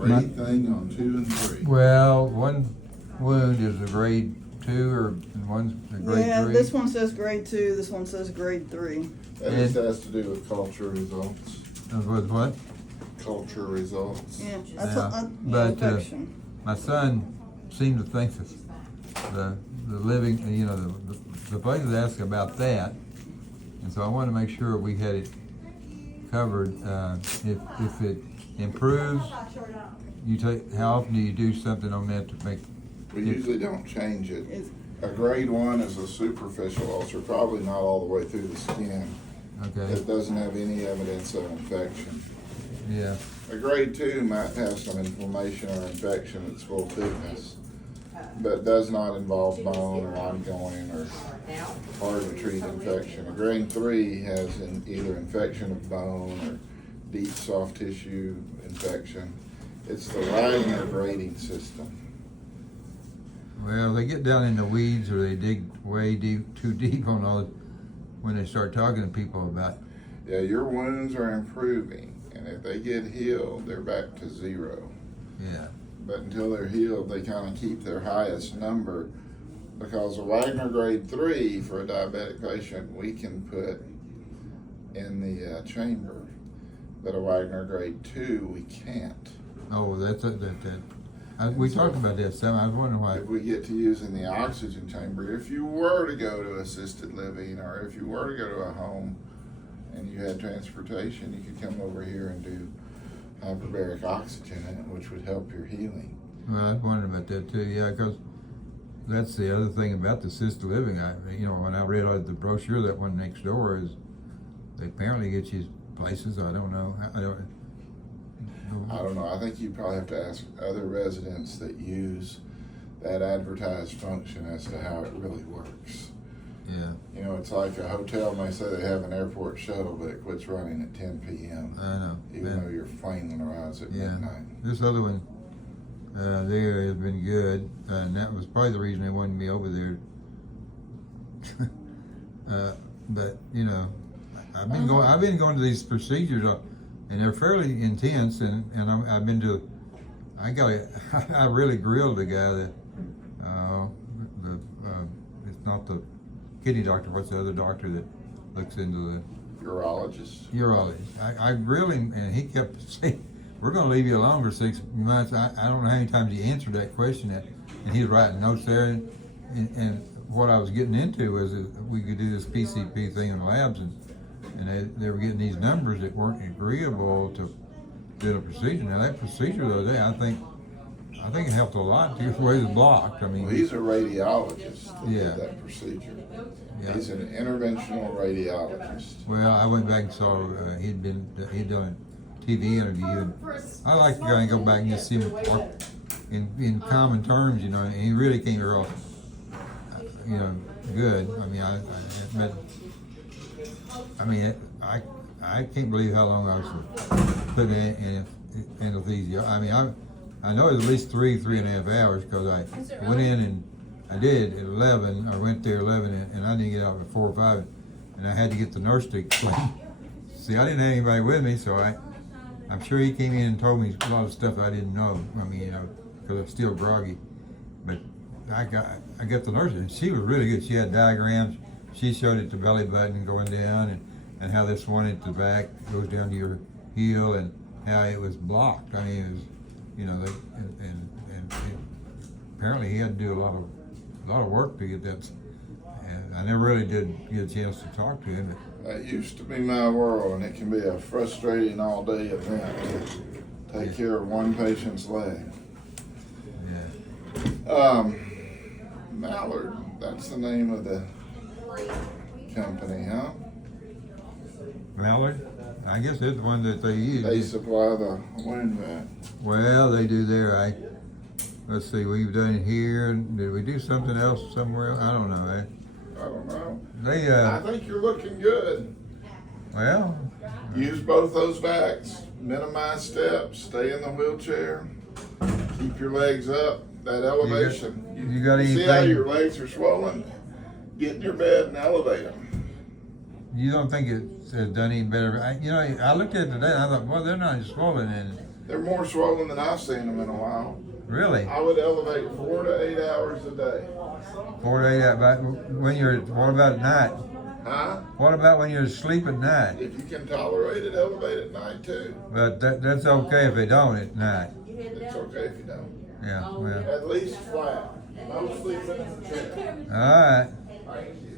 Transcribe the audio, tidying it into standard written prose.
grade thing on 2 and 3. Well, one wound is a grade 2 and one's a grade 3. Yeah, this one says grade 2, this one says grade 3. That just has to do with culture results. With what? Culture results. Yeah, that's Yeah, a but, infection. My son seemed to think that the living, the places asked about that, and so I wanted to make sure we had it covered. If it improves, how often do you do something on that to make? We usually don't change it. It's- A grade 1 is a superficial ulcer, probably not all the way through the skin. Okay. It doesn't have any evidence of infection. Yeah. A grade 2 might have some inflammation or infection that's full thickness, but does not involve bone or ongoing or hard to treat infection. A grade 3 has either infection of bone or deep soft tissue infection. It's the Wagner grading system. Well, they get down in the weeds or they dig way too deep on all when they start talking to people about. Yeah, your wounds are improving, and if they get healed, they're back to 0. Yeah. But until they're healed, they kind of keep their highest number, because a Wagner grade 3 for a diabetic patient we can put in the chamber, but a Wagner grade 2 we can't. Oh, we talked about that some. I was wondering why. If we get to using the oxygen chamber, if you were to go to assisted living, or if you were to go to a home and you had transportation, you could come over here and do hyperbaric oxygen in it, which would help your healing. Well, I was wondering about that too. Yeah, because that's the other thing about the assisted living. When I read the brochure, that one next door is they apparently get you places. I don't know. I don't know. I think you probably have to ask other residents that use that advertised function as to how it really works. Yeah. It's like a hotel may say they have an airport shuttle, but it quits running at 10 p.m. I know. Even though your plane arrives at midnight. This other one there has been good, and that was probably the reason they wanted me over there. But I've been going to these procedures, and they're fairly intense. And I've been to. I really grilled the guy that it's not the kidney doctor. What's the other doctor that looks into the Urologist. I grilled him, and he kept saying, "We're going to leave you alone for 6 months." I don't know how many times he answered that question, and he was writing notes there. And what I was getting into was that we could do this PCP thing in the labs, and they were getting these numbers that weren't agreeable to do a procedure. Now that procedure the other day, I think it helped a lot to get the way it was blocked. I mean, Well, he's a radiologist that Yeah. did that procedure. Yeah. He's an interventional radiologist. Well, I went back and saw he'd done a TV interview, and I like to kind of go back and just see him talk in common terms, and he really came across, good. I can't believe how long I was putting in anesthesia. I know it was at least 3.5 hours, because I went in and I did at 11. I went there 11, and I didn't get out at 4 or 5, and I had to get the nurse to explain. See, I didn't have anybody with me, so I'm sure he came in and told me a lot of stuff I didn't know. Because I'm still groggy. But I got the nurse, and she was really good. She had diagrams. She showed it to belly button going down, and how this one at the back goes down to your heel, and how it was blocked. It was, apparently he had to do a lot of work to get that. And I never really did get a chance to talk to him. That used to be my world, and it can be a frustrating all-day event to take care of one patient's leg. Yeah. Mallard, that's the name of the company, huh? Mallard? I guess it's the one that they use. They supply the wound vac. Well, they do there. Let's see, we've done it here. Did we do something else somewhere? I don't know. I don't know. I think you're looking good. Well, Use both those vacs. Minimize steps. Stay in the wheelchair. Keep your legs up. That elevation. You got See how anything? your legs are swollen? Get in your bed and elevate them. You don't think it has done any better? I looked at it today and I thought, well, they're not swollen, and They're more swollen than I've seen them in a while. Really? I would elevate 4 to 8 hours a day. 4 to 8 hours. But when you're, what about at night? Huh? What about when you're asleep at night? If you can tolerate it, elevate at night too. But that's okay if they don't at night. It's okay if you don't. Yeah, well, At least flat. No sleeping in the chair. all right. Thank you.